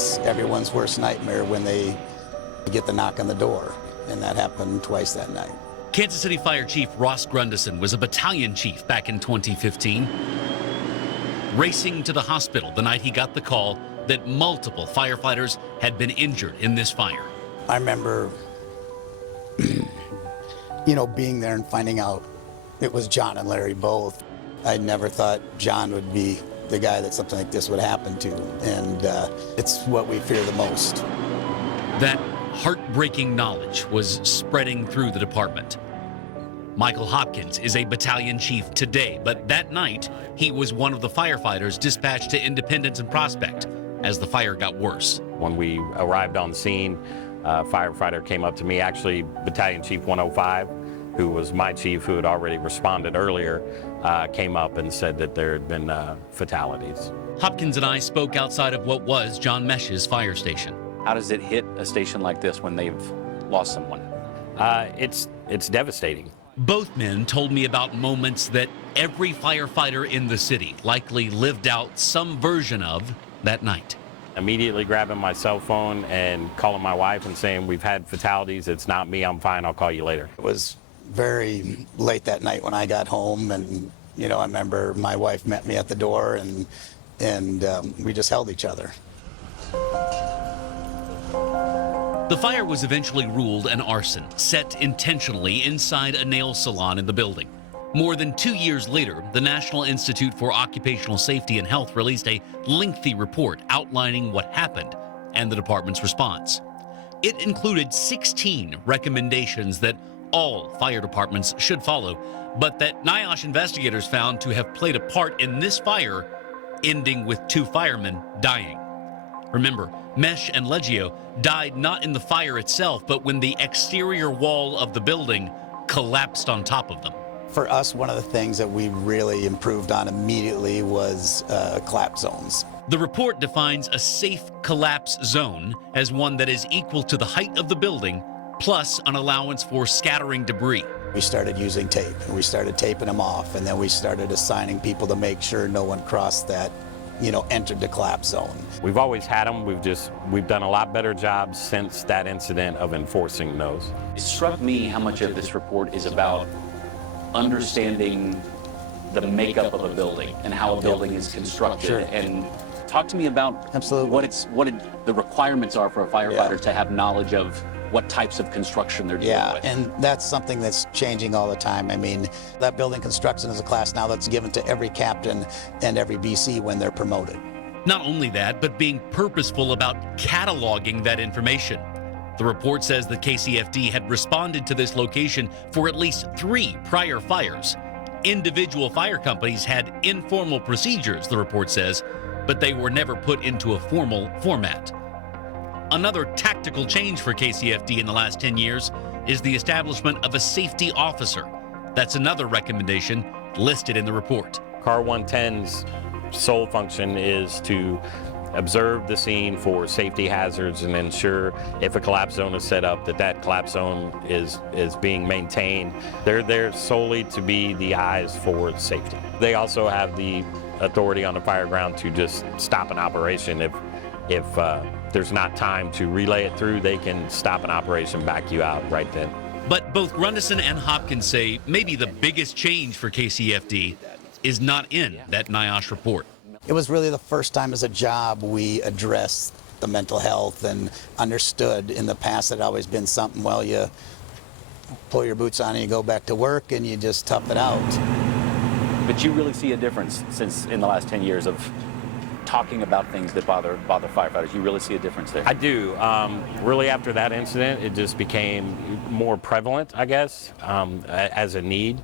it's everyone's worst nightmare when they get the knock on the door, and that happened twice that night. Kansas City Fire Chief Ross Grundison was a battalion chief back in 2015, racing to the hospital the night he got the call that multiple firefighters had been injured in this fire. I remember, being there and finding out it was John and Larry both. I never thought John would be the guy that something like this would happen to, and it's what we fear the most. That heartbreaking knowledge was spreading through the department. Michael Hopkins is a battalion chief today, but that night he was one of the firefighters dispatched to Independence and Prospect as the fire got worse. When we arrived on scene, a firefighter came up to me, actually Battalion Chief 105, who was my chief who had already responded earlier, came up and said that there had been fatalities. Hopkins and I spoke outside of what was John Mesh's fire station. How does it hit a station like this when they've lost someone? It's devastating. Both men told me about moments that every firefighter in the city likely lived out some version of that night. Immediately grabbing my cell phone and calling my wife and saying, "We've had fatalities, it's not me, I'm fine, I'll call you later." It was very late that night when I got home, and I remember my wife met me at the door, and we just held each other. The fire was eventually ruled an arson, set intentionally inside a nail salon in the building. More than 2 years later, the National Institute for Occupational Safety and Health released a lengthy report outlining what happened and the department's response. It included 16 recommendations that all fire departments should follow, but that NIOSH investigators found to have played a part in this fire, ending with 2 firemen dying. Remember, Mesh and Leggio died not in the fire itself, but when the exterior wall of the building collapsed on top of them. For us, one of the things that we really improved on immediately was collapse zones. The report defines a safe collapse zone as one that is equal to the height of the building, plus an allowance for scattering debris. We started using tape, and we started taping them off, and then we started assigning people to make sure no one crossed that, entered the collapse zone. We've always had them, we've done a lot better job since that incident of enforcing those. It struck me how much of this report is about understanding the makeup of a building and how a building is constructed. Sure. And talk to me about Absolutely. what the requirements are for a firefighter to have knowledge of what types of construction they're dealing with. And that's something that's changing all the time. I mean, that building construction is a class now that's given to every captain and every BC when they're promoted. Not only that, but being purposeful about cataloging that information. The report says the KCFD had responded to this location for at least 3 prior fires. Individual fire companies had informal procedures, the report says, but they were never put into a formal format. Another tactical change for KCFD in the last 10 years is the establishment of a safety officer. That's another recommendation listed in the report. CAR 110's sole function is to observe the scene for safety hazards and ensure if a collapse zone is set up that collapse zone is being maintained. They're there solely to be the eyes for safety. They also have the authority on the fire ground to just stop an operation if there's not time to relay it through. They can stop an operation, back you out right then. But both Grundison and Hopkins say maybe the biggest change for KCFD is not in that NIOSH report. It was really the first time as a job we addressed the mental health and understood. In the past it had always been something, well, you pull your boots on and you go back to work and you just tough it out. But you really see a difference since in the last 10 years of talking about things that bother firefighters. You really see a difference there? I do. Really after that incident, it just became more prevalent, I guess, as a need.